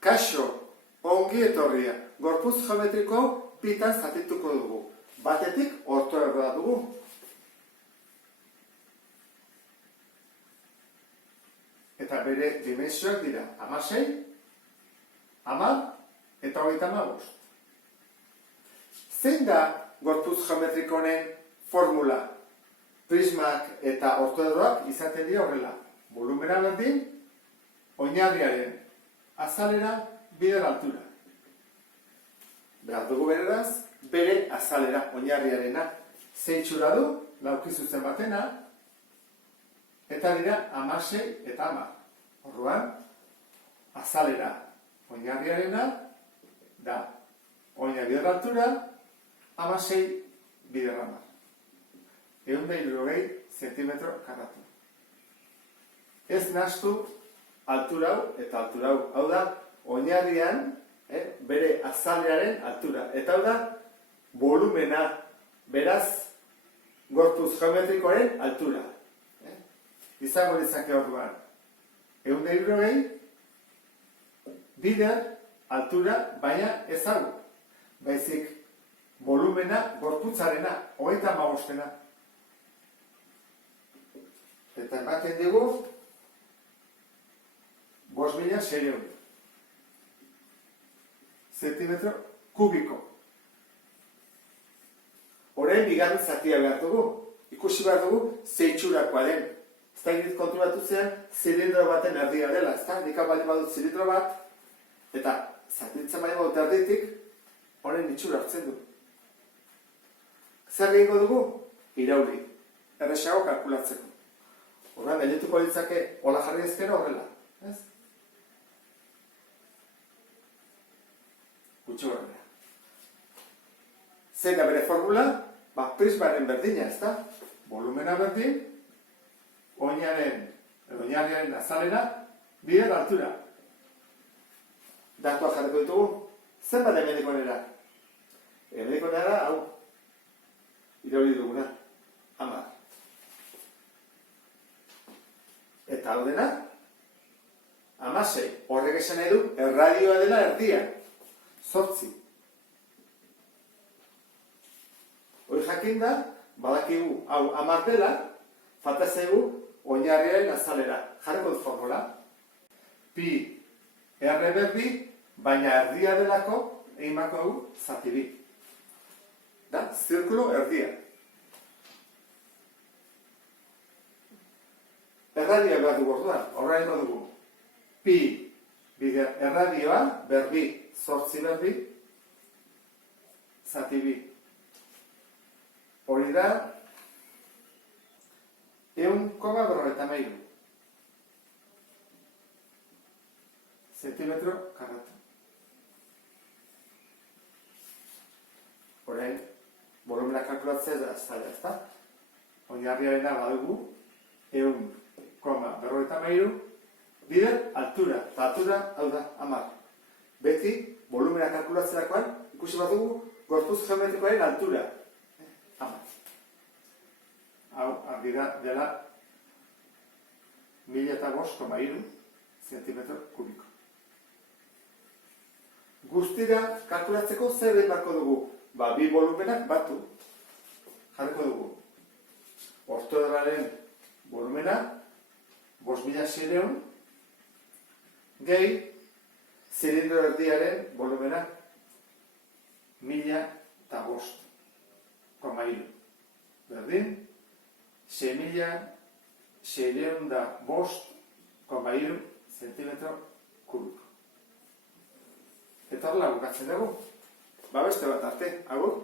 Kaixo, ongi etorria, gorputz geometriko bitan zatituko dugu. Batetik ortoeroa dugu. Eta bere dimensioak dira 16, 10 eta 35. Zein da gorputz geometriko honen formula? Prismak eta ortoedroak izaten dira horrela. Volumena berdin, oinarriaren azalera, bider altura. Behar dugu bereraz, bere azalera, oinarriarena. Zeitxura du, lauki zuzen batena, eta dira 16 eta 10. Orduan, azalera, oinarriarena, da oina bider altura, 16 bider 10. 160 zentimetro karratu. Ez nahastu altura hau eta altura hau. Hau da, oinarrian, bere azalearen altura. Eta hau da, volumena, beraz, gorputz geometrikoaren altura. Izango dizake orduan. 160 bider altura, baina ez hau. Baizik, volumena gorputzarena, 35. Eta ematen dugu 5.600 zentimetro kubiko. Orain bigarren zatia behar dugu. Ikusi behar dugu zeitxurakoa den. Ez da egit konturatu zean zilindro baten erdia dela. Ez da, nika baldin badut zilindro bat, eta zatitzen baldin badut erditik, honen itxura hartzen du. Zer egingo dugu? Irauli. Erresago kalkulatzeko. Horren, gelituko ditzake, hola jarri ezkero horrela. Ez? Gutxi horrela. Zein da bere formula? Prismaren berdina, ez da? Volumena berdin, oinarriaren azalera, bider altura. Datuak jarriko ditugu. Zen bat emendikonera? Emendikonera, hau. Irauli duguna. 10. Eta hau dena, 16. Horrek esan nahi du, erradioa dela erdia. 8. Hori jakin da, badakigu hau 10 dela, falta zaigu oinarriaren azalera. Jarriko dut formula. Pi R berdi, baina erdia delako, egimako dugu zati bi. Da, zirkulo erdia. Erradioa behar dugu orduan, horrein dugu. Pi bider erradioa, berbi, 8 berbi, zati bi. Hori da, 1,53 zentimetro karratu. Horrein, volumena kalkulatzea da, ez da? Oinarriarena badugu, 1,53 bider altura, eta altura hau da 10. Beti, volumena kalkulatzerakoan, ikusi bat dugu, gorputz geometrikoaren altura. 10. Hau, argira dela 1005,3 zentimetro kubiko. Guztira kalkulatzeko zer egin beharko dugu? Bi volumenak batu. Jarriko dugu. Ortoedraren volumena, 5.600, gehi, zilindro erdiaren volumena, 1.005,3. Berdin, 6.605,3 zentimetro kubiko. Eta horrela bukatzen dugu. Beste bat arte, agur.